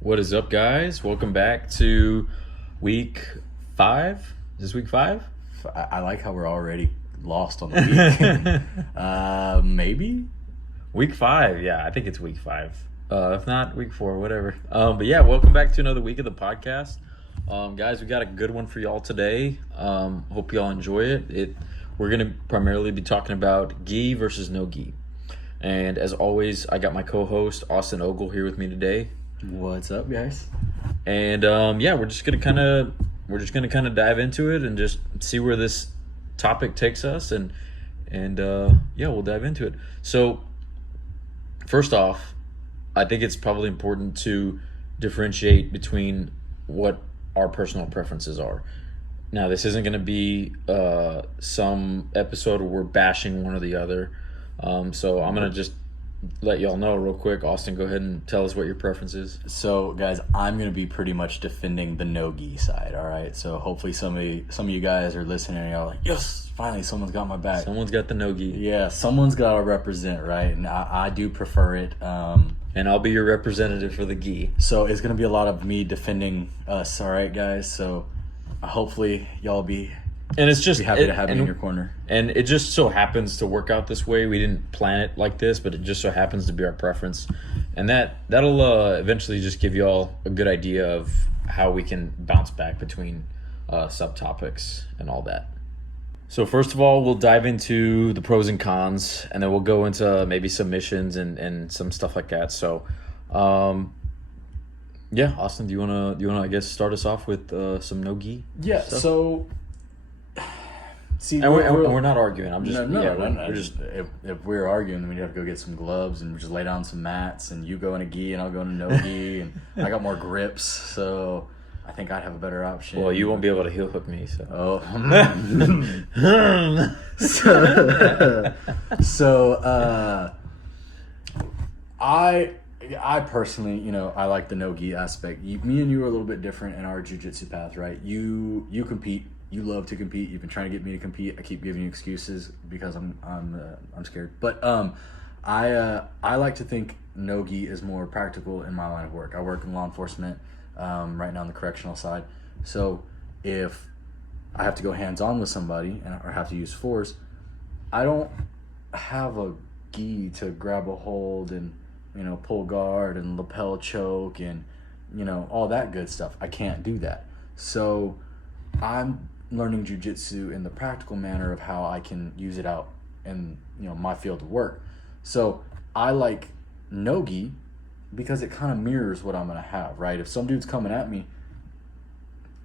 What is up, guys? Welcome back to week 5. Is this week 5? I like how we're already lost on the week. Maybe? Week 5, yeah, I think it's week 5. If not, week 4, whatever. But yeah, welcome back to another week of the podcast. Guys, we got a good one for y'all today. Hope y'all enjoy it. We're going to primarily be talking about gi versus no gi. And as always, I got my co-host, Austin Ogle, here with me today. What's up, guys? And yeah, we're just gonna kind of dive into it and just see where this topic takes us, and yeah, we'll dive into it. So first off, I think it's probably important to differentiate between what our personal preferences are. Now, this isn't going to be some episode where we're bashing one or the other. So I'm going to just let y'all know real quick. Austin, go ahead and tell us what your preference is. So, guys, I'm going to be pretty much defending the no-gi side, all right? So hopefully some of you guys are listening and you're like, yes, finally someone's got my back. Someone's got the no-gi. Yeah, someone's got to represent, right? And I do prefer it. And I'll be your representative for the gi. So it's going to be a lot of me defending us, all right, guys? So hopefully y'all be happy to have me in your corner. And it just so happens to work out this way. We didn't plan it like this, but it just so happens to be our preference. And that'll eventually just give y'all a good idea of how we can bounce back between subtopics and all that. So first of all, we'll dive into the pros and cons, and then we'll go into maybe submissions and some stuff like that. So yeah, Austin, do you wanna I guess start us off with some no gi? Yeah. stuff? So, see, And we're not arguing. I'm just we're just if we're arguing, then we have to go get some gloves and just lay down some mats, and you go in a gi and I'll go in a no gi, and I got more grips, so I think I'd have a better option. Well, you won't be able to heel hook me, so. So I personally, I like the no-gi aspect. Me and you are a little bit different in our jiu-jitsu path, right? You compete. You love to compete. You've been trying to get me to compete. I keep giving you excuses because I'm scared. But I like to think no-gi is more practical in my line of work. I work in law enforcement right now on the correctional side. So if I have to go hands-on with somebody or have to use force, I don't have a gi to grab a hold and pull guard and lapel choke and all that good stuff. I can't do that. So I'm learning jiu-jitsu in the practical manner of how I can use it out in my field of work. So I like no-gi because it kind of mirrors what I'm going to have, right? If some dude's coming at me,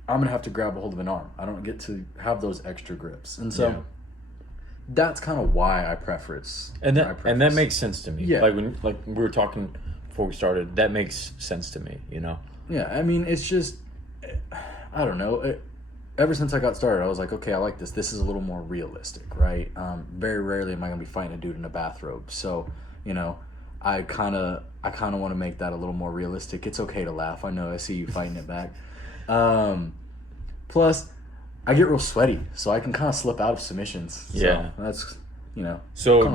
I'm going to have to grab a hold of an arm. I don't get to have those extra grips. And so that's kind of why I preference. And that makes sense to me. Yeah. Like we were talking before we started, that makes sense to me, Yeah, I mean, it's just, I don't know. Ever since I got started, I was like, okay, I like this. This is a little more realistic, right? Very rarely am I going to be fighting a dude in a bathrobe. So, I kind of want to make that a little more realistic. It's okay to laugh. I know. I see you fighting it back. Plus, I get real sweaty, so I can kind of slip out of submissions. Yeah, so that's So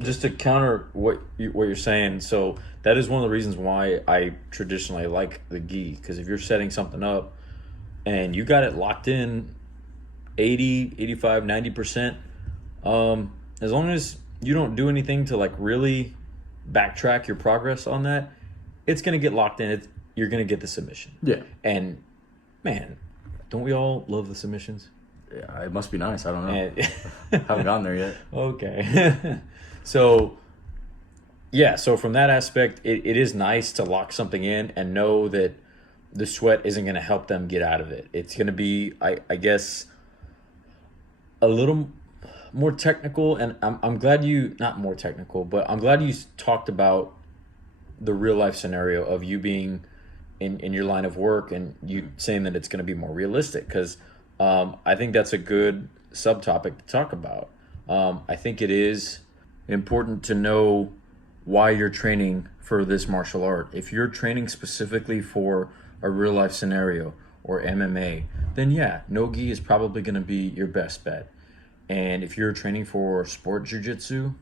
just to counter what you're saying, so that is one of the reasons why I traditionally like the gi, because if you're setting something up and you got it locked in 80, 85, 90%, as long as you don't do anything to like really backtrack your progress on that, it's gonna get locked in. You're gonna get the submission. Yeah. And man, don't we all love the submissions? Yeah, it must be nice. I don't know. Haven't gotten there yet. Okay. So from that aspect, it is nice to lock something in and know that the sweat isn't going to help them get out of it. It's going to be, I guess, a little more technical. And I'm glad not more technical, but I'm glad you talked about the real life scenario of you being in your line of work and you saying that it's going to be more realistic, because I think that's a good subtopic to talk about. I think it is important to know why you're training for this martial art. If you're training specifically for a real life scenario or MMA, then yeah, no-gi is probably going to be your best bet. And if you're training for sport jiu-jitsu,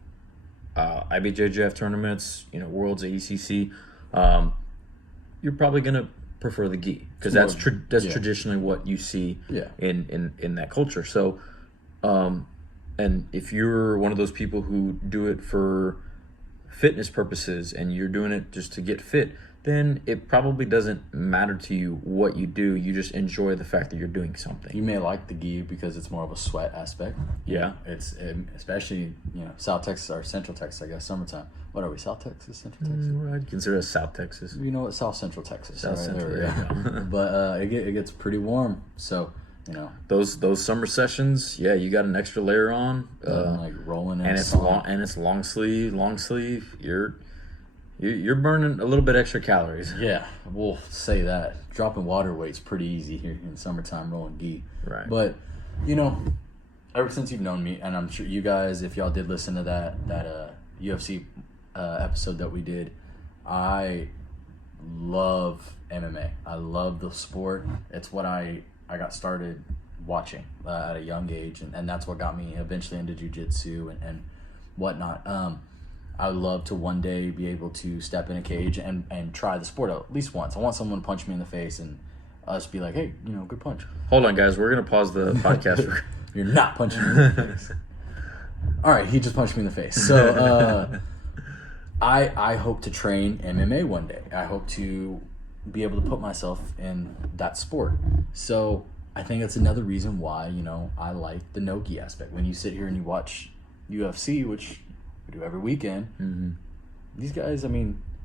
IBJJF tournaments, worlds, AECC, you're probably gonna prefer the gi because that's traditionally what you see in that culture. So, and if you're one of those people who do it for fitness purposes and you're doing it just to get fit, then it probably doesn't matter to you what you do. You just enjoy the fact that you're doing something. You may like the gi because it's more of a sweat aspect. Yeah. It's especially, South Texas or Central Texas, I guess, summertime. What are we, South Texas, Central Texas? I'd consider us South Texas. You know what, South Central Texas. South Central, there, yeah. But it gets pretty warm, so, Those summer sessions, you got an extra layer on. Like rolling in and it's long sleeve. You're burning a little bit extra calories. Yeah, we'll say that. Dropping water weight's pretty easy here in summertime rolling gi. Right. But, ever since you've known me, and I'm sure you guys, if y'all did listen to that UFC episode that we did, I love MMA. I love the sport. It's what I got started watching at a young age, and that's what got me eventually into jiu-jitsu and whatnot. I would love to one day be able to step in a cage and try the sport out at least once. I want someone to punch me in the face and us be like, hey, good punch. Hold on, guys. We're going to pause the podcast. You're not punching me in the face. All right, he just punched me in the face. So I hope to train MMA one day. I hope to be able to put myself in that sport. So I think that's another reason why, I like the no-gi aspect. When you sit here and you watch UFC, which we do every weekend, these guys,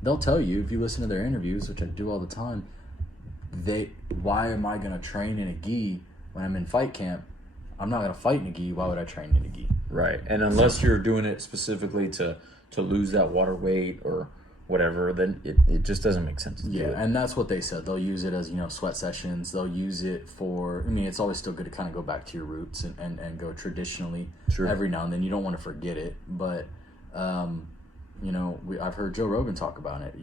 they'll tell you, if you listen to their interviews, which I do all the time, why am I going to train in a gi when I'm in fight camp? I'm not going to fight in a gi. Why would I train in a gi? Right. And unless you're doing it specifically to lose that water weight or whatever, then it just doesn't make sense to do it. And that's what they said. They'll use it as, sweat sessions. They'll use it for, it's always still good to kind of go back to your roots and go traditionally. Sure. Every now and then. You don't want to forget it. But, I've heard Joe Rogan talk about it.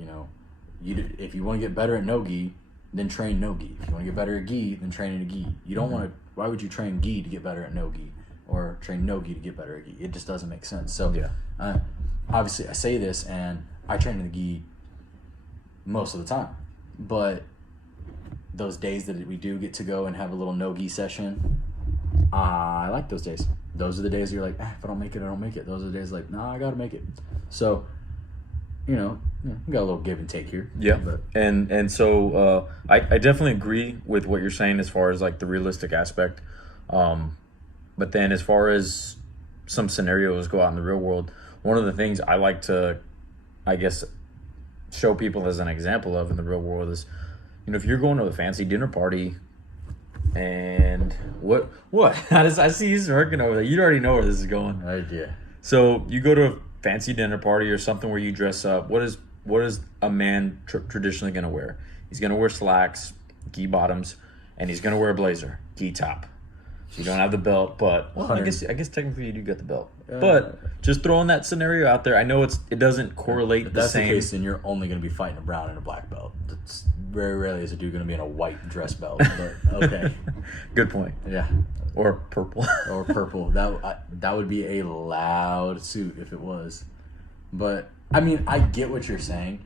If you want to get better at no-gi, then train no-gi. If you want to get better at gi, then train in a gi. You don't want to, why would you train gi to get better at no-gi? Or train no-gi to get better at gi? It just doesn't make sense. So, obviously I say this, and I train in the gi most of the time. But those days that we do get to go and have a little no-gi session, I like those days. Those are the days you're like, if I don't make it, I don't make it. Those are the days like, I got to make it. So, we got a little give and take here. Yeah, but. And so I definitely agree with what you're saying as far as like the realistic aspect. But then as far as some scenarios go out in the real world, one of the things I like to, I guess, show people as an example of in the real world is, if you're going to a fancy dinner party and what? I see you smirking over there. You already know where this is going. Idea. So you go to a fancy dinner party or something where you dress up. What is a man traditionally going to wear? He's going to wear slacks, gi bottoms, and he's going to wear a blazer, gi top. So you don't have the belt, but I guess technically you do get the belt. But just throwing that scenario out there, I know it doesn't correlate the same. If that's the case, then you're only going to be fighting a brown and a black belt. It's very rarely is a dude going to be in a white dress belt. But okay, good point. Yeah, or purple. Or purple. That would be a loud suit if it was. But I get what you're saying.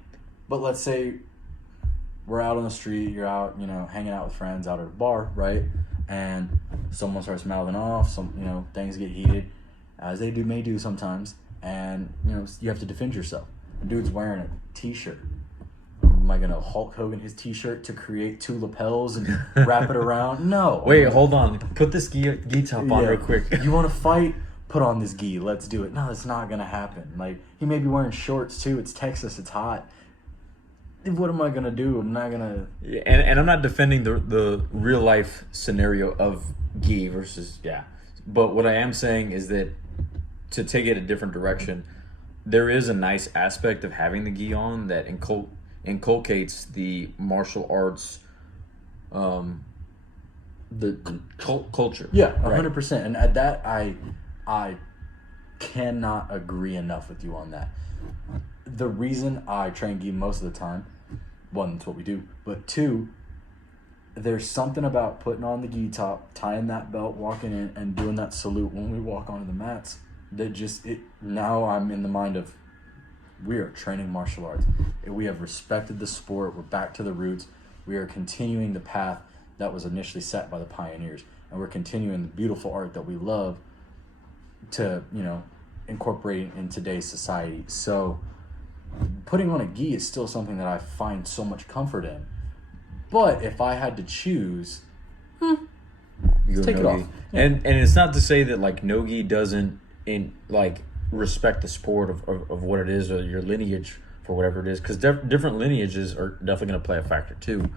But let's say we're out on the street. You're out, hanging out with friends out at a bar, right? And someone starts mouthing off, things get heated, as they may do sometimes, and, you have to defend yourself. The dude's wearing a t-shirt. Am I going to Hulk Hogan his t-shirt to create two lapels and wrap it around? No. Wait, hold on. Put this gi top on real quick. You want to fight? Put on this gi. Let's do it. No, it's not going to happen. Like, he may be wearing shorts, too. It's Texas. It's hot. What am I going to do? I'm not going to... And I'm not defending the real life scenario of gi versus... Yeah. But what I am saying is that to take it a different direction, there is a nice aspect of having the gi on that inculcates the martial arts, the culture. Yeah, 100%. Right? And at that, I cannot agree enough with you on that. The reason I train gi most of the time, one, that's what we do, but two, there's something about putting on the gi top, tying that belt, walking in, and doing that salute when we walk onto the mats that now I'm in the mind of We are training martial arts. We have respected the sport. We're back to the roots. We are continuing the path that was initially set by the pioneers. And we're continuing the beautiful art that we love to, incorporate in today's society. So putting on a gi is still something that I find so much comfort in. But if I had to choose, take it off. Yeah. And it's not to say that like no-gi doesn't respect the sport of what it is or your lineage for whatever it is, because different lineages are definitely going to play a factor too.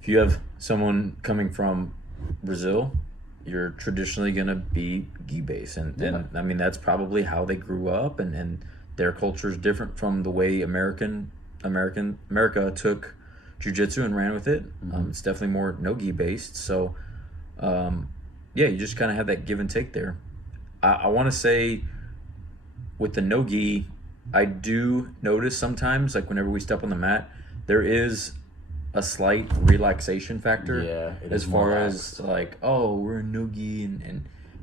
If you have someone coming from Brazil, you're traditionally going to be gi based, and I mean that's probably how they grew up, and their culture is different from the way America took jiu-jitsu and ran with it. It's definitely more no-gi based. So you just kind of have that give and take there. I want to say with the no-gi, I do notice sometimes, like whenever we step on the mat, there is a slight relaxation factor. Yeah, as far as like, oh, we're in no-gi,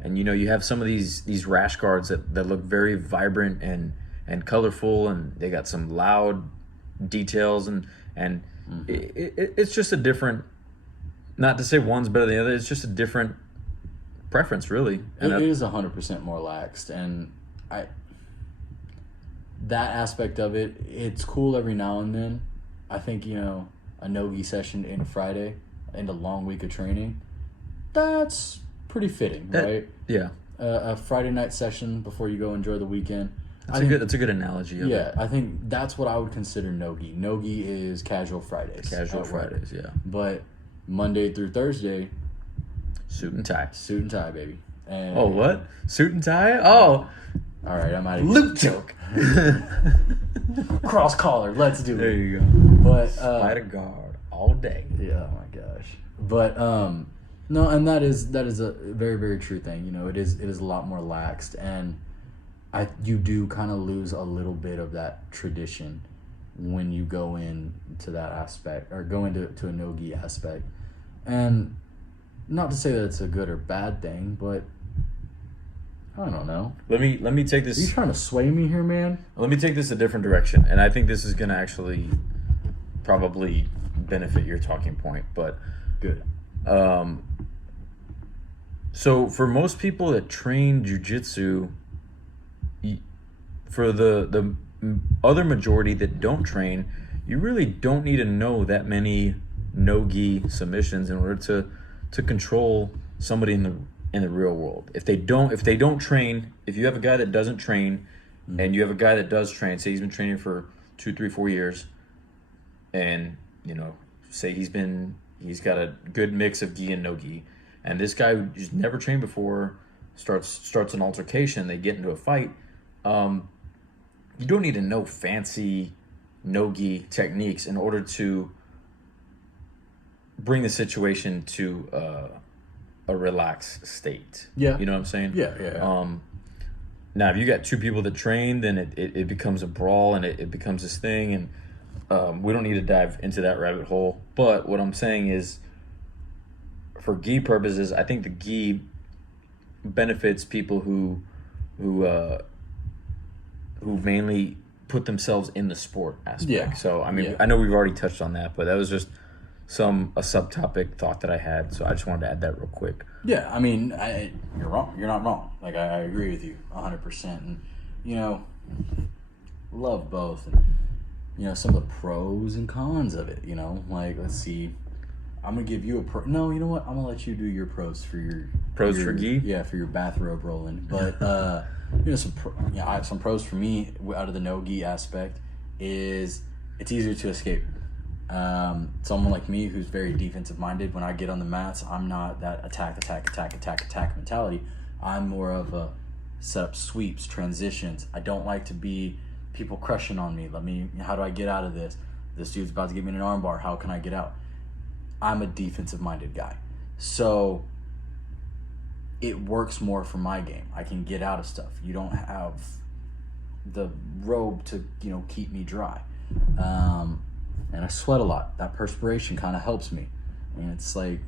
and you have some of these rash guards that look very vibrant and colorful, and they got some loud details, and it's just a different, not to say one's better than the other, it's just a different preference, really. And it is 100% more laxed, and that aspect of it, it's cool every now and then. I think a no-gi session in a Friday and a long week of training, that's pretty fitting, right? Yeah. A Friday night session before you go enjoy the weekend. That's a good analogy of it. I think that's what I would consider no-gi. No-gi is casual Fridays. Casual Fridays, yeah. But Monday through Thursday, suit and tie. Suit and tie, baby. And oh, what? Suit and tie? Oh. All right, I'm out of here. Loop joke. Cross collar, let's do it. There you go. But spider guard all day. Yeah, oh my gosh. But no, and that is a very, very true thing. It is a lot more laxed, and you do kind of lose a little bit of that tradition when you go into that aspect, or go into a no-gi aspect. And not to say that it's a good or bad thing, but I don't know. Let me take this. Are you trying to sway me here, man? Let me take this a different direction, and I think this is going to actually probably benefit your talking point. But good. So for most people that train jiu-jitsu, for the other majority that don't train, you really don't need to know that many no-gi submissions in order to control somebody in the real world. If they don't train, if you have a guy that doesn't train, and you have a guy that does train, say he's been training for 2, 3, 4 years, and say he's got a good mix of gi and no gi, and this guy who's never trained before starts an altercation, they get into a fight. You don't need to know fancy no-gi techniques in order to bring the situation to a relaxed state. Yeah. You know what I'm saying? Yeah. Now, if you got two people that train, then it becomes a brawl, and it becomes this thing, and we don't need to dive into that rabbit hole. But what I'm saying is, for gi purposes, I think the gi benefits people who mainly put themselves in the sport aspect. Yeah. So, I mean, I know we've already touched on that, but that was just a subtopic thought that I had. So I just wanted to add that real quick. Yeah, I mean, you're wrong. You're not wrong. Like, I agree with you 100%. And, love both. And, some of the pros and cons of it, Like, let's see. I'm going to give you a pro. No, you know what? I'm going to let you do your pros for your... Pros for gi? Yeah, for your bathrobe rolling. But, some pros for me out of the no-gi aspect is it's easier to escape. Someone like me who's very defensive minded, when I get on the mats, I'm not that attack mentality. I'm more of a set up sweeps, transitions. I don't like to be people crushing on me. How do I get out of this? This dude's about to get me in an armbar. How can I get out? I'm a defensive minded guy. So it works more for my game. I can get out of stuff. You don't have the robe to, keep me dry. And I sweat a lot. That perspiration kind of helps me. I mean, it's like,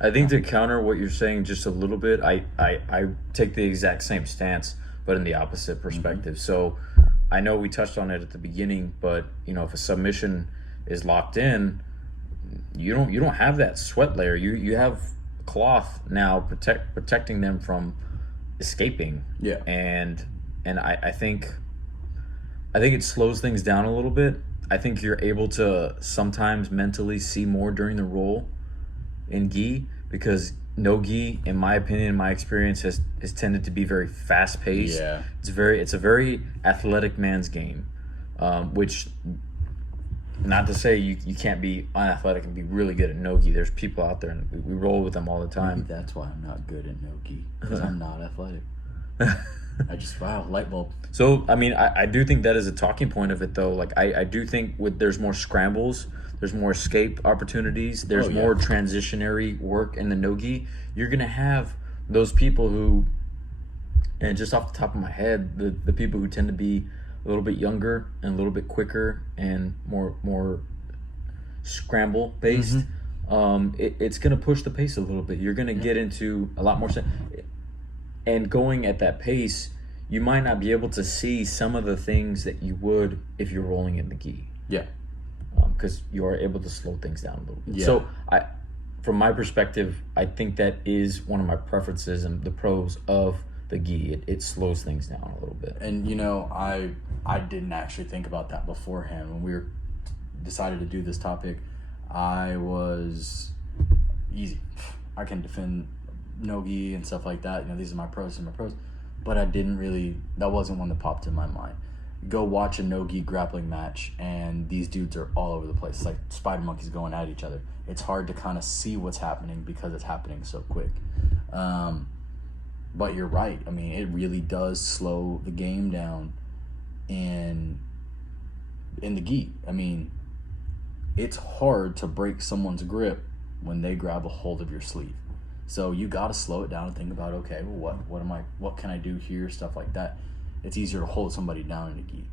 I think to counter what you're saying just a little bit, I take the exact same stance, but in the opposite perspective. So I know we touched on it at the beginning, but if a submission is locked in, you don't have that sweat layer. You have cloth now protecting them from escaping. Yeah. And I think it slows things down a little bit. I think you're able to sometimes mentally see more during the roll in gi, because no gi, in my opinion, in my experience, has tended to be very fast paced. Yeah. It's a very athletic man's game, which, not to say you can't be unathletic and be really good at no gi. There's people out there, and we roll with them all the time. Maybe that's why I'm not good at no gi, because I'm not athletic. I just, wow, light bulb. So, I mean, I do think that is a talking point of it, though. Like, I do think there's more scrambles, there's more escape opportunities, there's more transitionary work in the no-gi. You're going to have those people who, and just off the top of my head, the people who tend to be a little bit younger and a little bit quicker and more scramble-based, it's going to push the pace a little bit. You're going to get into a lot more... And going at that pace, you might not be able to see some of the things that you would if you're rolling in the gi. Yeah. Because you are able to slow things down a little bit. Yeah. So, from my perspective, I think that is one of my preferences and the pros of the gi. It slows things down a little bit. And, I didn't actually think about that beforehand. When we decided to do this topic, I was easy. I can defend no-gi and stuff like that. These are my pros and my pros. But that wasn't one that popped in my mind. Go watch a no-gi grappling match, and these dudes are all over the place. It's like spider monkeys going at each other. It's hard to kind of see what's happening because it's happening so quick. But you're right. I mean, it really does slow the game down in the gi. I mean, it's hard to break someone's grip when they grab a hold of your sleeve. So you got to slow it down and think about, okay, well, what can I do here, stuff like that. It's easier to hold somebody down in a gi.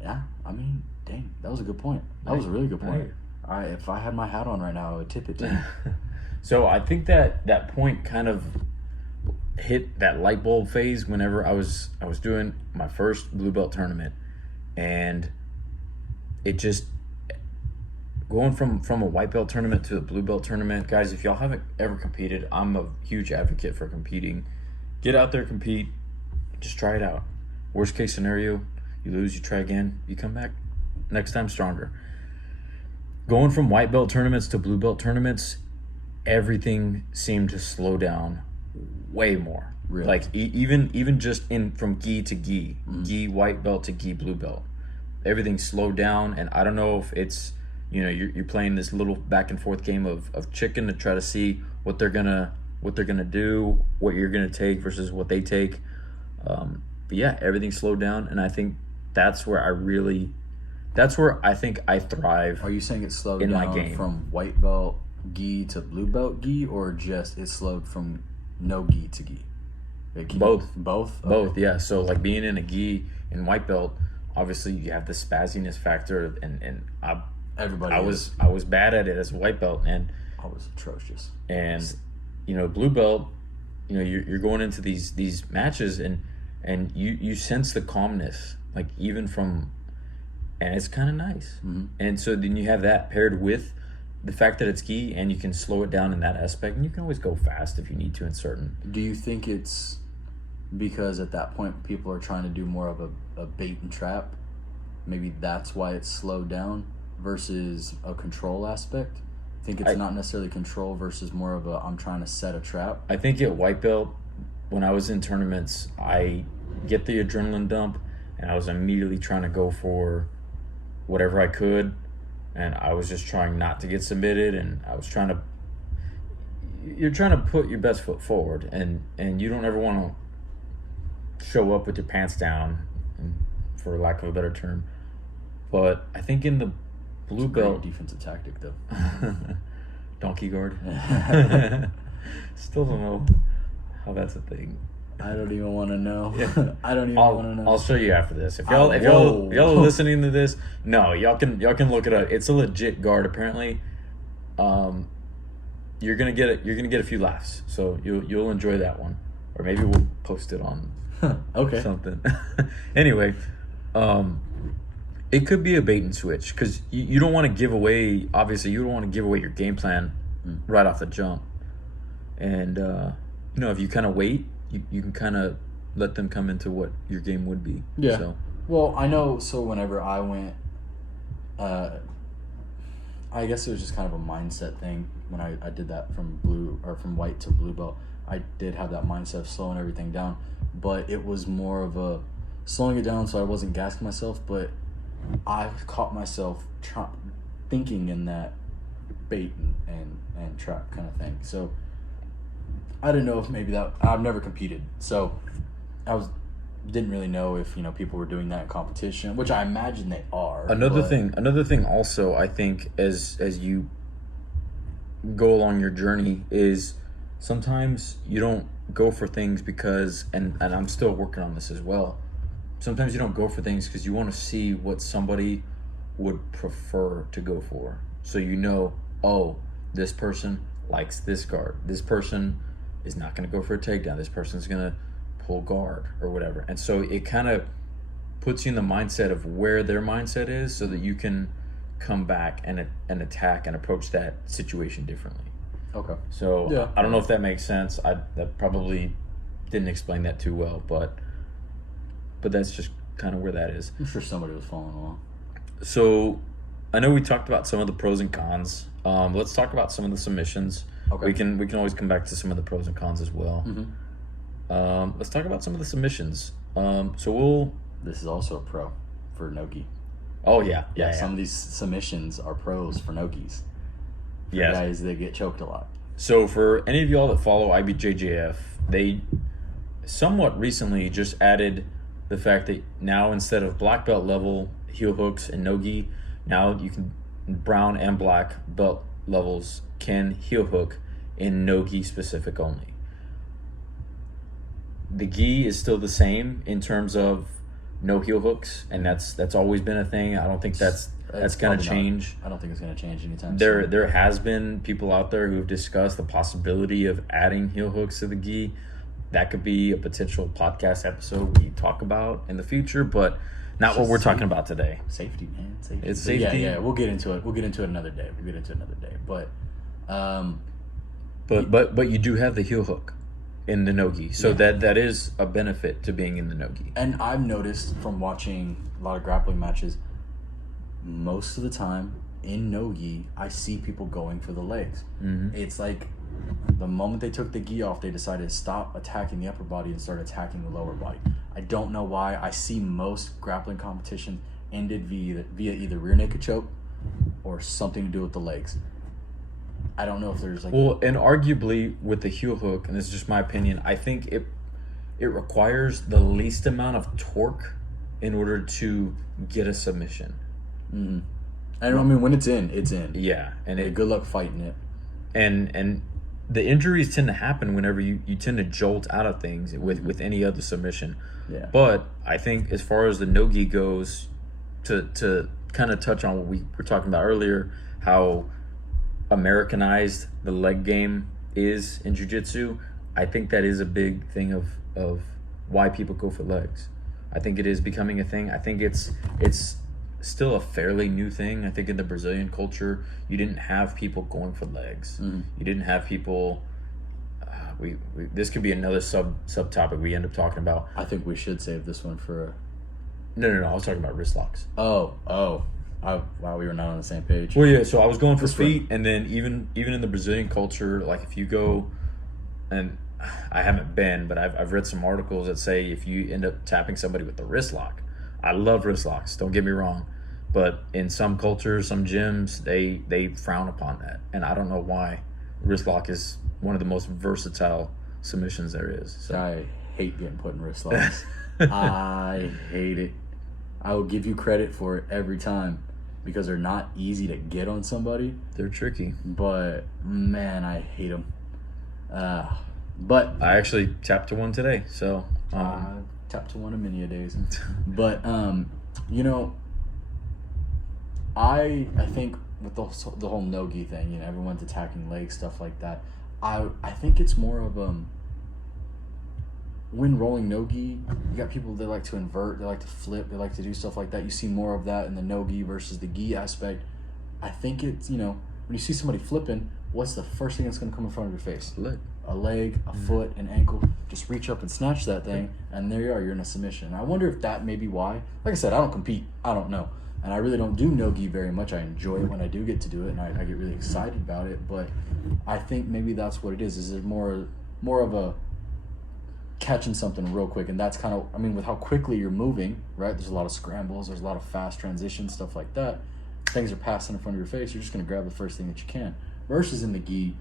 Yeah, I mean, dang, that was a good point. That was a really good point. If I had my hat on right now, I would tip it to you. So I think that point kind of hit that light bulb phase whenever I was doing my first blue belt tournament, and it just going from a white belt tournament to a blue belt tournament. Guys, if y'all haven't ever competed, I'm a huge advocate for competing. Get out there, compete, just try it out. Worst case scenario, you lose, you try again, you come back next time stronger. Going from white belt tournaments to blue belt tournaments, everything seemed to slow down way more. Really? Like even just from gi to gi, gi white belt to gi blue belt, everything slowed down. And I don't know if it's you're playing this little back and forth game of chicken to try to see what they're gonna do, what you're gonna take versus what they take. But yeah, everything slowed down, and I think that's where I think I thrive. Are you saying it slowed in down my game from white belt gi to blue belt gi, or just it slowed from no gi to gi? Both. Both? Both, yeah. So like being in a gi in white belt, obviously you have the spazziness factor, and I was bad at it as a white belt, and I was atrocious. And blue belt, you're going into these matches, and you sense the calmness, like even from, and it's kind of nice. And so then you have that paired with the fact that it's gi, and you can slow it down in that aspect, and you can always go fast if you need to in certain. Do you think it's because at that point people are trying to do more of a bait and trap? Maybe that's why it's slowed down versus a control aspect? I think it's not necessarily control versus more of I'm trying to set a trap. I think at white belt, when I was in tournaments, I get the adrenaline dump, and I was immediately trying to go for whatever I could, and I was just trying not to get submitted, and you're trying to put your best foot forward, and you don't ever want to show up with your pants down, for lack of a better term. But I think in the blue belt, defensive tactic though. Donkey guard. Still don't know how that's a thing. I don't even want to know. Yeah. I don't even want to know. I'll show you after this. If y'all are listening to this, no, y'all can look it up. It's a legit guard apparently. You're gonna get a few laughs, so you'll enjoy that one, or maybe we'll post it on Okay. something. Anyway, it could be a bait and switch because you don't want to give away. Obviously, you don't want to give away your game plan right off the jump. And if you kind of wait, you can kind of let them come into what your game would be. Yeah. So Well, I know. So whenever I went, I guess it was just kind of a mindset thing when I did that from white to blue belt. I did have that mindset of slowing everything down, but it was more of a slowing it down so I wasn't gassing myself. But I caught myself thinking in that bait and trap kind of thing. So I didn't know if maybe that I've never competed, so didn't really know if people were doing that in competition, which I imagine they are. another thing also, I think as you go along your journey is sometimes you don't go for things because and I'm still working on this as well. Sometimes you don't go for things because you want to see what somebody would prefer to go for. So oh, this person likes this guard. This person is not going to go for a takedown. This person's going to pull guard or whatever. And so it kind of puts you in the mindset of where their mindset is so that you can come back and attack and approach that situation differently. Okay. So Yeah. I don't know if that makes sense. That probably didn't explain that too well, but that's just kind of where that is. I'm sure somebody was following along. So I know we talked about some of the pros and cons. Let's talk about some of the submissions. Okay. We can always come back to some of the pros and cons as well. Let's talk about some of the submissions. This is also a pro for Nogi. Oh yeah, yeah. Some of these submissions are pros for Nogis. Yes. Guys that get choked a lot. So for any of y'all that follow IBJJF, they somewhat recently just added the fact that now instead of black belt level heel hooks and nogi, now you can brown and black belt levels can heel hook in nogi specific only. The gi is still the same in terms of no heel hooks, and that's always been a thing. I don't think that's going to change. I don't think it's going to change anytime soon. soon. There has been people out there who have discussed the possibility of adding heel hooks to the gi. That could be a potential podcast episode we talk about in the future, but not what we're talking about today. Safety, man. Safety. It's safety. Yeah, we'll get into it. We'll get into it another day. But you do have the heel hook in the nogi, so that is a benefit to being in the nogi. And I've noticed from watching a lot of grappling matches, most of the time in nogi, I see people going for the legs. Mm-hmm. It's like the moment they took the gi off, they decided to stop attacking the upper body and start attacking the lower body. I don't know why. I see most grappling competitions ended via either rear naked choke or something to do with the legs. I don't know if there's like... Well, and arguably with the heel hook, and this is just my opinion, I think it requires the least amount of torque in order to get a submission. Mm-hmm. I mean, when it's in, it's in. Yeah. And good luck fighting it. And the injuries tend to happen whenever you tend to jolt out of things with any other submission. Yeah. But I think as far as the no-gi goes, to kind of touch on what we were talking about earlier, how Americanized the leg game is in jiu-jitsu, I think that is a big thing of why people go for legs. I think it is becoming a thing. I think it's still a fairly new thing. I think in the Brazilian culture, you didn't have people going for legs. Mm-hmm. You didn't have people. We this could be another subtopic we end up talking about. I think we should save this one for. No. I was talking about wrist locks. Oh. Wow, we were not on the same page. Well, yeah. So I was going for feet, and then even in the Brazilian culture, like if you go, and I haven't been, but I've read some articles that say if you end up tapping somebody with the wrist lock. I love wrist locks, don't get me wrong, but in some cultures, some gyms, they frown upon that, and I don't know why. Wrist lock is one of the most versatile submissions there is. So. I hate getting put in wrist locks. I hate it. I will give you credit for it every time because they're not easy to get on somebody. They're tricky. But, man, I hate them. But I actually tapped to one today, so... tapped to one of many a days. But, I think with the whole no-gi thing, everyone's attacking legs, stuff like that, I think it's more of when rolling no-gi, you got people that like to invert, they like to flip, they like to do stuff like that. You see more of that in the no-gi versus the gi aspect. I think it's, when you see somebody flipping, what's the first thing that's going to come in front of your face? A leg, a foot, an ankle. Just reach up and snatch that thing, and there you are. You're in a submission. And I wonder if that may be why. Like I said, I don't compete. I don't know. And I really don't do no-gi very much. I enjoy it when I do get to do it, and I get really excited about it. But I think maybe that's what it is. Is there more of a catching something real quick? And that's kind of, with how quickly you're moving, right? There's a lot of scrambles. There's a lot of fast transitions, stuff like that. Things are passing in front of your face. You're just going to grab the first thing that you can. Versus in the gi,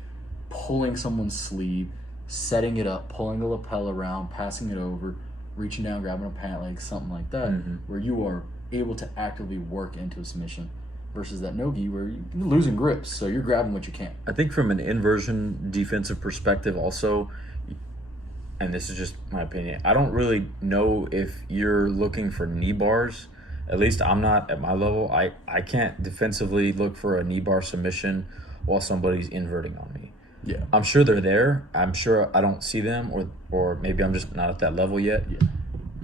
pulling someone's sleeve, setting it up, pulling the lapel around, passing it over, reaching down, grabbing a pant leg, something like that, where you are able to actively work into a submission. Versus that no-gi where you're losing grips, so you're grabbing what you can. I think from an inversion defensive perspective also, and this is just my opinion, I don't really know if you're looking for knee bars. At least I'm not at my level. I can't defensively look for a knee bar submission while somebody's inverting on me. Yeah. I'm sure they're there. I'm sure I don't see them, or maybe I'm just not at that level yet. Yeah.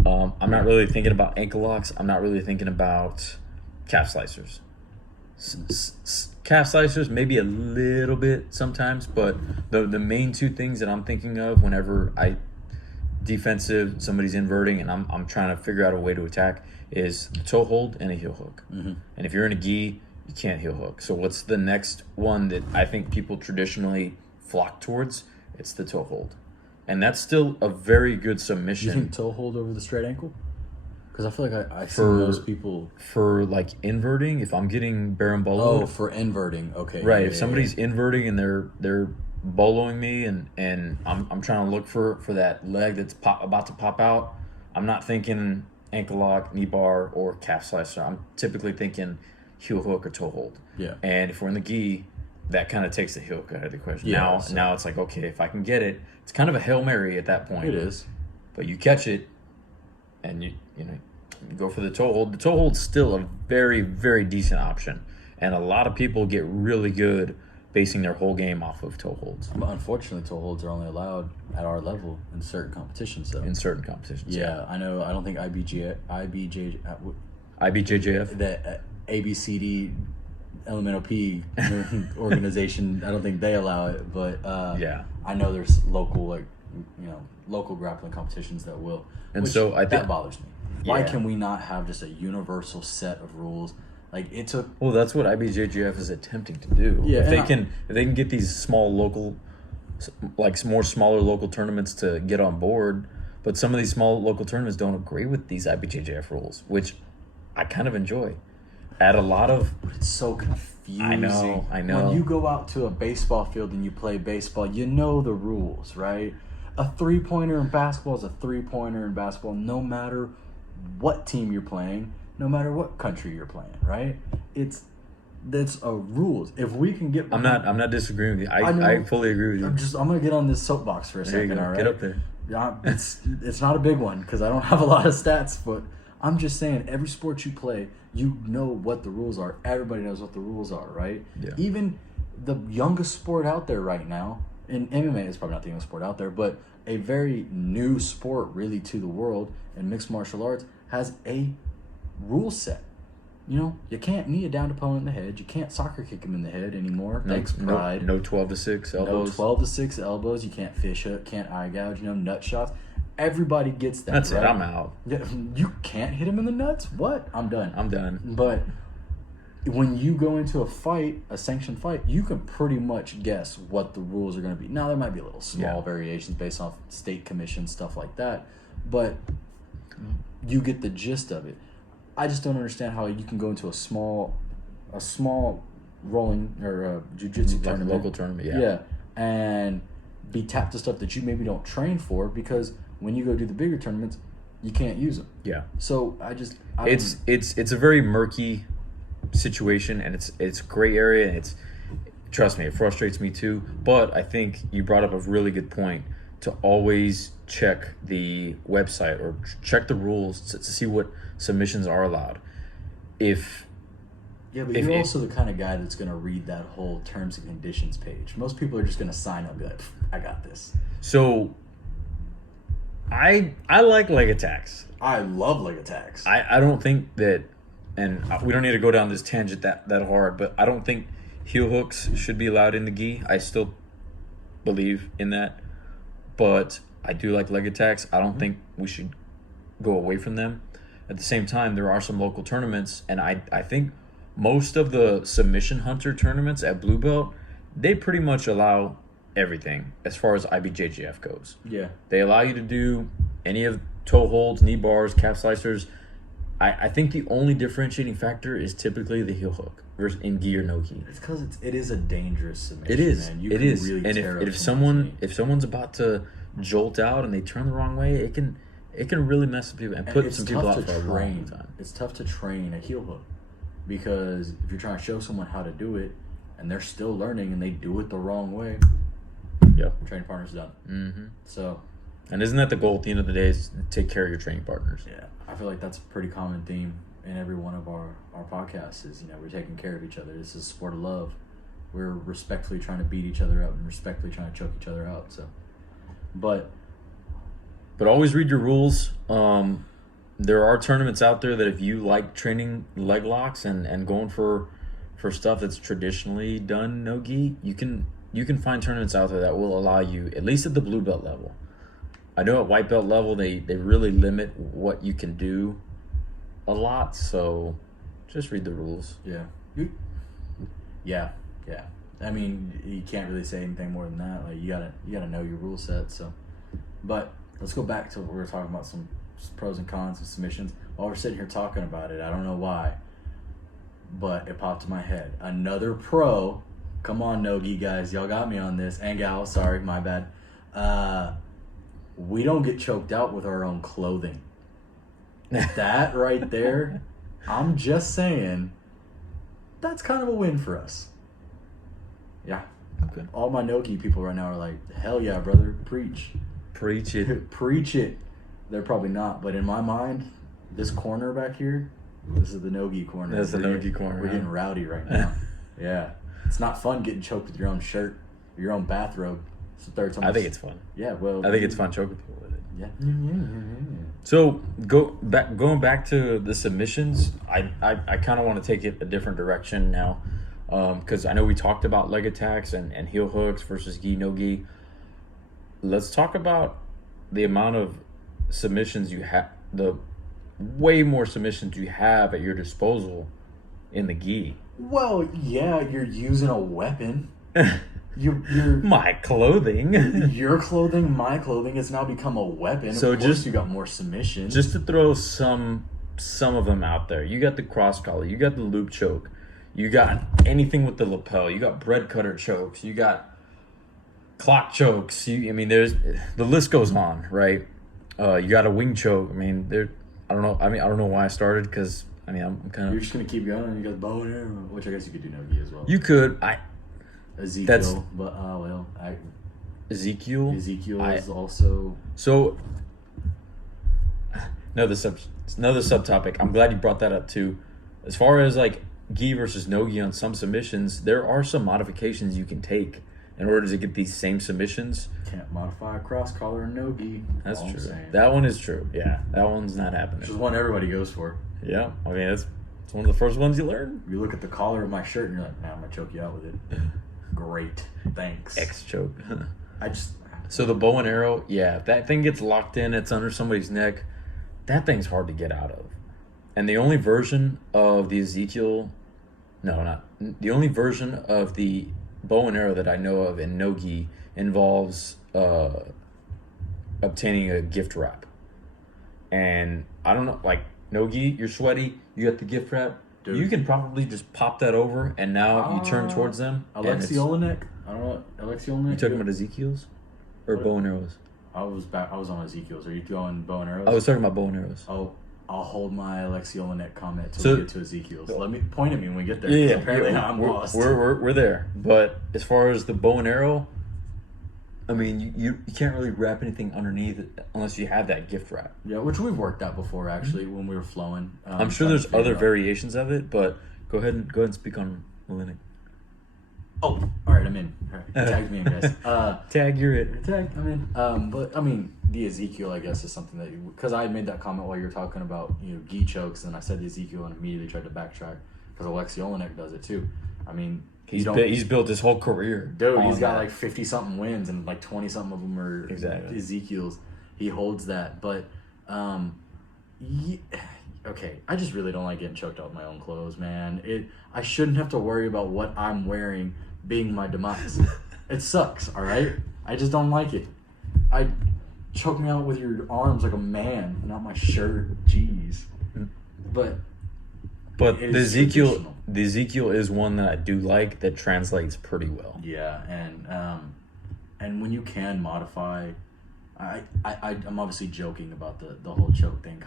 I'm not really thinking about ankle locks. I'm not really thinking about calf slicers. Calf slicers, maybe a little bit sometimes, but the main two things that I'm thinking of whenever defensive, somebody's inverting, and I'm trying to figure out a way to attack, is a toe hold and a heel hook. And if you're in a gi, you can't heel hook. So what's the next one that I think people traditionally flock towards? It's the toe hold. And that's still a very good submission. You think toe hold over the straight ankle? Because I feel like I see most people... For, like, inverting, if I'm getting berimbolo... Oh, for inverting. Okay. Right. If somebody's inverting and they're boloing me and I'm trying to look for that leg that's about to pop out, I'm not thinking ankle lock, knee bar, or calf slicer. I'm typically thinking heel hook or toe hold. Yeah. And if we're in the gi, that kind of takes the heel hook out of the question. Yeah, now it's like, okay, if I can get it, it's kind of a Hail Mary at that point. It is. But you catch it, and you go for the toe hold. The toe hold's still a very, very decent option. And a lot of people get really good basing their whole game off of toe holds. But unfortunately, toe holds are only allowed at our level in certain competitions, though. In certain competitions, yeah. I know. I don't think IBJJF, IBJJF? the ABCD Elemental P organization, I don't think they allow it. But yeah, I know there's local grappling competitions that will. And so I think that bothers me. Why Yeah. can we not have just a universal set of rules? Like it took. Well, that's what IBJJF is attempting to do. Yeah, if they can get these small local, like more smaller local tournaments to get on board, but some of these small local tournaments don't agree with these IBJJF rules, which I kind of enjoy. Add a lot of. But it's so confusing. I know. When you go out to a baseball field and you play baseball, you know the rules, right? A 3-pointer in basketball is a 3-pointer in basketball, no matter what team you're playing, no matter what country you're playing, right? That's a rules. If we can get, I'm not disagreeing with you. I fully agree with you. I'm gonna get on this soapbox for a There you second. go. All right, Get up there. Yeah, it's not a big one because I don't have a lot of stats, but I'm just saying every sport you play, you know what the rules are. Everybody knows what the rules are, right? Yeah. Even the youngest sport out there right now, and MMA is probably not the youngest sport out there, but a very new sport really to the world, and mixed martial arts has a rule set. You can't knee a downed opponent in the head. You can't soccer kick him in the head anymore. Thanks, Pride. No 12-6 elbows. No 12-6 elbows. You can't fish hook, can't eye gouge, nut shots. Everybody gets that. That's right? it. I'm out. You can't hit him in the nuts? What? I'm done. I'm done. But when you go into a fight, a sanctioned fight, you can pretty much guess what the rules are going to be. Now, there might be a little small variations based off state commission, stuff like that. But you get the gist of it. I just don't understand how you can go into a small rolling or jiu-jitsu tournament. Local tournament, Yeah, and be tapped to stuff that you maybe don't train for because when you go do the bigger tournaments, you can't use them. Yeah. So it's a very murky situation, and it's a gray area, and trust me, it frustrates me too. But I think you brought up a really good point to always check the website or check the rules to see what submissions are allowed. But you're also the kind of guy that's going to read that whole terms and conditions page. Most people are just going to sign up and be like, I got this. So I like leg attacks. I love leg attacks. I don't think that, and we don't need to go down this tangent that hard, but I don't think heel hooks should be allowed in the gi. I still believe in that, but I do like leg attacks. I don't think we should go away from them. At the same time, there are some local tournaments, and I think most of the submission hunter tournaments at Blue Belt, they pretty much allow everything as far as IBJJF goes. Yeah. They allow you to do any of toe holds, knee bars, calf slicers. I think the only differentiating factor is typically the heel hook versus in gi or no gi. It's because it is a dangerous submission. It is. Man. You It can is. Really And tear up if someone's someone's about to jolt out and they turn the wrong way, it can really mess with people and put some people out for a long time. It's tough to train a heel hook because if you're trying to show someone how to do it and they're still learning and they do it the wrong way, Yep. training partner's done. Mm-hmm. So, and isn't that the goal at the end of the day? Is to take care of your training partners. yeah, I feel like that's a pretty common theme in every one of our podcasts is, we're taking care of each other. This is a sport of love. We're respectfully trying to beat each other up and respectfully trying to choke each other out. So, but always read your rules. There are tournaments out there that if you like training leg locks and going for stuff that's traditionally done no gi, you can find tournaments out there that will allow you, at least at the blue belt level. I know at white belt level they really limit what you can do a lot, so just read the rules. Yeah. I mean, you can't really say anything more than that. Like you gotta know your rule set. So, but let's go back to what we were talking about, some pros and cons of submissions. While we're sitting here talking about it, I don't know why, but it popped in my head. Another pro. Come on, no-gi guys, y'all got me on this, and gals. Sorry, my bad. We don't get choked out with our own clothing. That right there, I'm just saying, that's kind of a win for us. Yeah. Okay. All my no-gi people right now are like, hell yeah, brother, preach. Preach it. Preach it. They're probably not, but in my mind, this corner back here, this is the no-gi corner. That's the no-gi corner. We're getting rowdy right now. Yeah. It's not fun getting choked with your own shirt, or your own bathrobe. It's the third time. I think it's fun. Yeah, well. I think it's fun choking people with it. Yeah. So going back to the submissions, I kind of want to take it a different direction now, because I know we talked about leg attacks and heel hooks versus gi no gi. Let's talk about the amount of submissions you have, the way more submissions you have at your disposal in the gi. Well, yeah, you're using a weapon. You're my clothing. Your clothing, my clothing has now become a weapon. So of course just you got more submissions. Just to throw some of them out there. You got the cross collar. You got the loop choke. You got anything with the lapel. You got bread cutter chokes. You got clock chokes. There's the list goes on, right? You got a wing choke. I don't know. I don't know why I started because I'm kind of. You're just gonna keep going, and you got bow and arrow, which I guess you could do no-gi as well. You could. Ezekiel, Ezekiel is also. So another subtopic. I'm glad you brought that up too. As far as like gi versus no gi on some submissions, there are some modifications you can take in order to get these same submissions. Can't modify a cross collar and no-gi. That's true. That one is true. Yeah, that one's not happening. Which is one everybody goes for. Yeah, it's one of the first ones you learn. You look at the collar of my shirt and you're like, nah, I'm gonna choke you out with it. Great, thanks. X choke. So the bow and arrow, yeah, if that thing gets locked in, it's under somebody's neck, that thing's hard to get out of. And the only version of the the only version of the bow and arrow that I know of in no-gi involves obtaining a gift wrap. And I don't know, like no-gi, you're sweaty, you got the gift wrap. Dude. You can probably just pop that over, and now you turn towards them. Alexi Olenek? I don't know. Alexi Olenek? You talking about Ezekiel's? Or bow and arrows? I was on Ezekiel's. Are you going bow and arrows? I was talking about bow and arrows. Oh, I'll hold my Alexi Olenek comment till we get to Ezekiel's. Let me point at me when we get there. Yeah, apparently I'm lost. We're there. But as far as the bow and arrow, you can't really wrap anything underneath it unless you have that gift wrap. Yeah, which we've worked out before actually when we were flowing. I'm sure there's other variations of it, but go ahead and speak on Olenek. Oh, all right, I'm in. All right, tag me in, guys. Tag, you're it. Tag, I'm in. But I mean, the Ezekiel, I guess, is something that because I made that comment while you were talking about gi chokes, and I said the Ezekiel and immediately tried to backtrack because Alexei Olenek does it too. I mean, he's built his whole career. Dude, he's got like 50 something wins, and like 20 something of them are exactly Ezekiel's. He holds that, but okay, I just really don't like getting choked out with my own clothes, man. I shouldn't have to worry about what I'm wearing being my demise. It sucks, all right? I just don't like it. Choke me out with your arms like a man, not my shirt. Jeez. But the Ezekiel is one that I do like that translates pretty well. Yeah, and when you can modify, I'm obviously joking about the whole choke thing,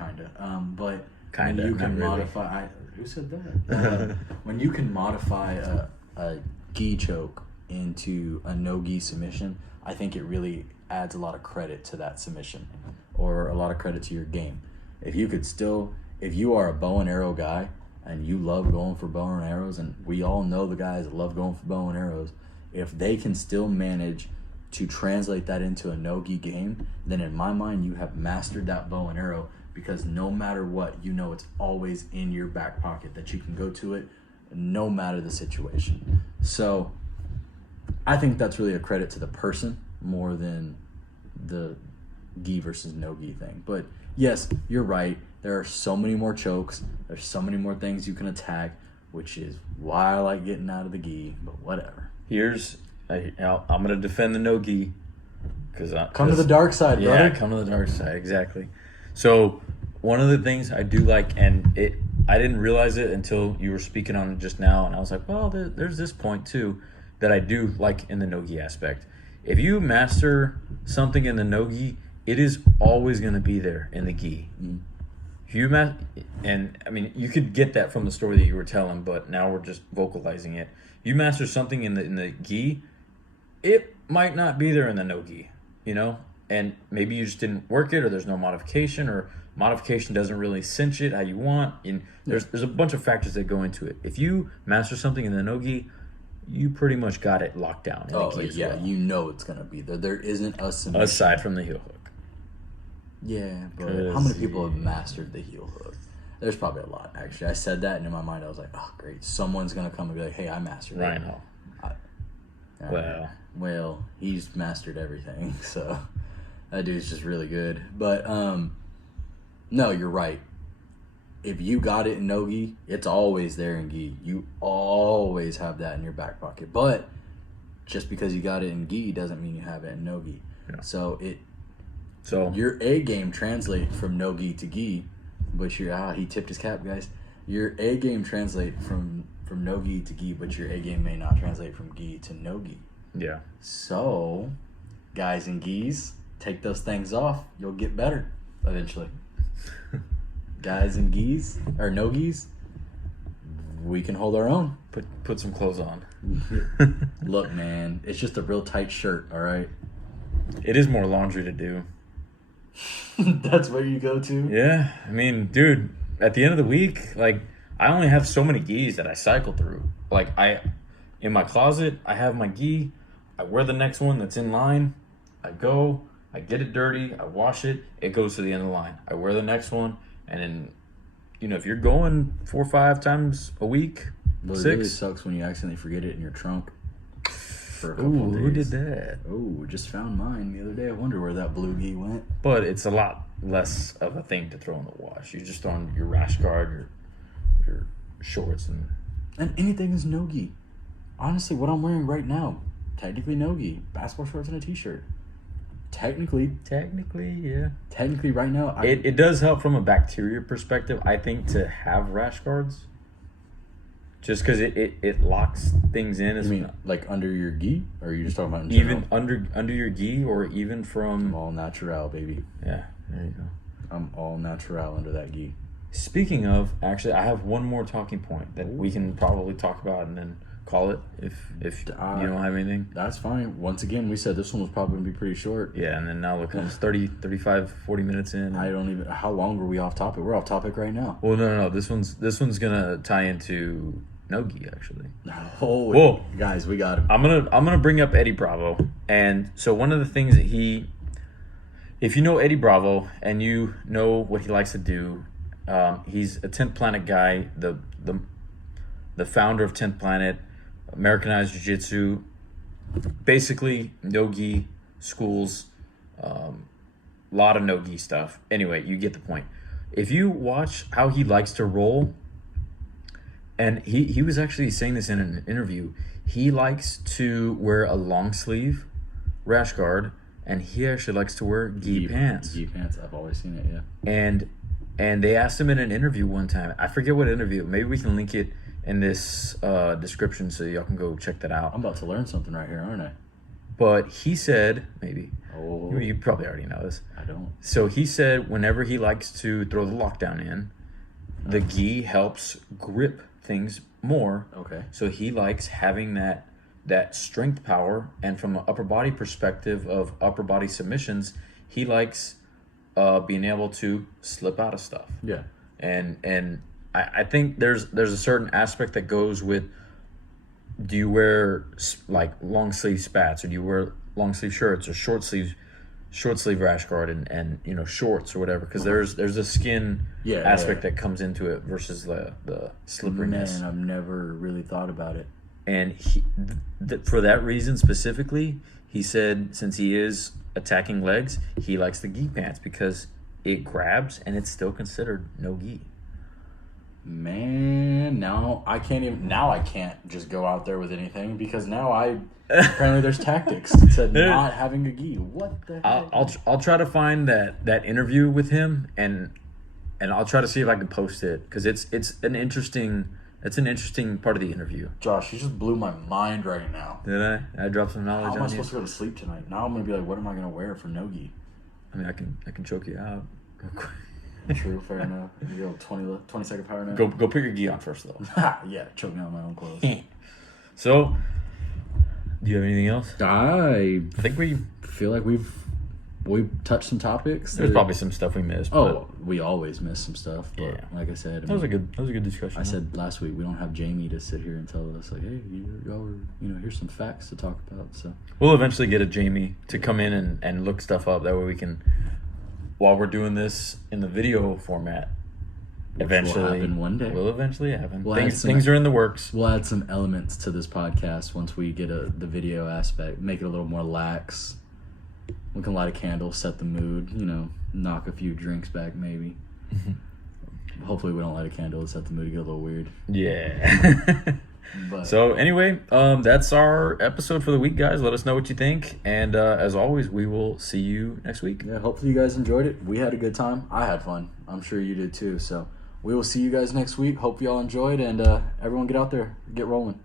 but when you can modify. Who said that? When you can modify a gi choke into a no gi submission, I think it really adds a lot of credit to that submission, or a lot of credit to your game. If you are a bow and arrow guy and you love going for bow and arrows, and we all know the guys that love going for bow and arrows, if they can still manage to translate that into a no-gi game, then in my mind you have mastered that bow and arrow, because no matter what, it's always in your back pocket that you can go to it no matter the situation. So I think that's really a credit to the person more than the gi versus no gi thing. But yes, you're right. There are so many more chokes. There's so many more things you can attack, which is why I like getting out of the gi, but whatever. I'm going to defend the no gi. Come to the dark side, brother. Yeah, come to the dark side, exactly. So one of the things I do like, and I didn't realize it until you were speaking on it just now, and I was like, well, there's this point too that I do like in the no-gi aspect. If you master something in the no-gi, it is always going to be there in the gi. Mm. And I mean, you could get that from the story that you were telling, but now we're just vocalizing it. You master something in the gi, it might not be there in the no-gi, and maybe you just didn't work it, or there's no modification, or modification doesn't really cinch it how you want. And there's a bunch of factors that go into it. If you master something in the no-gi, you pretty much got it locked down. It's gonna be there. There isn't a submission aside from the heel hook. Yeah, but how many people have mastered the heel hook? There's probably a lot, actually. I said that, and in my mind I was like, oh great, someone's gonna come and be like, hey, I mastered it. Ryan Hall. Well, he's mastered everything, so that dude's just really good. But no, you're right. If you got it in no-gi, it's always there in gi. You always have that in your back pocket. But just because you got it in gi doesn't mean you have it in no-gi. Yeah. So your A game translate from no-gi to gi, but he tipped his cap, guys. Your A game translate from no-gi to gi, but your A game may not translate from gi to no-gi. Yeah. So, guys and gis, take those things off. You'll get better eventually. Guys and gis, or no gis, we can hold our own. Put some clothes on. Look, man, it's just a real tight shirt, all right? It is more laundry to do. That's where you go to? Yeah. I mean, dude, at the end of the week, like, I only have so many gis that I cycle through. Like, in my closet, I have my gi. I wear the next one that's in line. I go, I get it dirty, I wash it, it goes to the end of the line. I wear the next one, and then, if you're going 4 or 5 times a week, well, 6. It really sucks when you accidentally forget it in your trunk for a couple of days. Who did that? Oh, just found mine the other day. I wonder where that blue gi went. But it's a lot less of a thing to throw in the wash. You just throw on your rash guard, your shorts, and anything is no gi. Honestly, what I'm wearing right now, technically no gi. Basketball shorts and a t-shirt. Technically, yeah. Technically, right now, it does help from a bacteria perspective, I think, to have rash guards. Just because it locks things in. You mean like under your gi, or are you just talking about in general? Even under your gi, or even from? I'm all natural, baby. Yeah, there you go. I'm all natural under that gi. Speaking of, actually, I have one more talking point that we can probably talk about and then call it if you don't have anything. That's fine. Once again, we said this one was probably going to be pretty short. Yeah, and then now it comes 30, 35, 40 minutes in. How long were we off topic? We're off topic right now. Well, no. This one's going to tie into no-gi actually. Oh, Whoa. guys, we got him. I'm gonna bring up Eddie Bravo, and so one of the things that if you know Eddie Bravo and you know what he likes to do, he's a 10th Planet guy, the founder of 10th Planet, Americanized Jiu-Jitsu, basically no-gi schools, lot of no-gi stuff. Anyway, you get the point. If you watch how he likes to roll, and he was actually saying this in an interview, he likes to wear a long sleeve rash guard, and he actually likes to wear gi pants. Gi pants, I've always seen it, yeah. And they asked him in an interview one time, I forget what interview, maybe we can link it in this description so y'all can go check that out. I'm about to learn something right here, aren't I? But he said, maybe, Oh, you probably already know this. I don't. So he said whenever he likes to throw the lockdown in, the gi helps grip things more. Okay. So he likes having that strength power, and from an upper body perspective of upper body submissions, he likes being able to slip out of stuff. Yeah. And I think there's a certain aspect that goes with, do you wear like long sleeve spats, or do you wear long sleeve shirts, or short sleeve rash guard and you know, shorts or whatever, because there's a skin aspect that comes into it versus the slipperiness. Man, I've never really thought about it. And for that reason specifically, he said since he is attacking legs, he likes the gi pants because it grabs and it's still considered no gi. Man, now I can't just go out there with anything, because now apparently there's tactics to not having a gi. What the heck? I'll try to find that interview with him, and I'll try to see if I can post it, because it's an interesting part of the interview. Josh, you just blew my mind right now. Did I? I dropped some knowledge How on am I you. supposed to go to sleep tonight? Now I'm gonna be like, what am I gonna wear for no-gi? I mean, I can choke you out real quick. True, fair enough. You go 20-second power nap. Go put your gi on first though. Yeah, choke me on my own clothes. So, do you have anything else? I think we feel like we've touched some topics. There's probably some stuff we missed. Oh, we always miss some stuff. But yeah, like I said, that was a good discussion. I said last week we don't have Jamie to sit here and tell us like, hey, y'all are, here's some facts to talk about. So we'll eventually get a Jamie to come in and look stuff up. That way we can, while we're doing this in the video format, eventually will happen one day. Will eventually happen. We'll Things are in the works. We'll add some elements to this podcast once we get the video aspect, make it a little more lax. We can light a candle, set the mood, knock a few drinks back maybe. Hopefully we don't light a candle to set the mood to get a little weird. Yeah. But so anyway, that's our episode for the week, guys. Let us know what you think. And as always, we will see you next week. Yeah, hopefully you guys enjoyed it. We had a good time. I had fun. I'm sure you did too. So we will see you guys next week. Hope you all enjoyed, and everyone get out there, get rolling.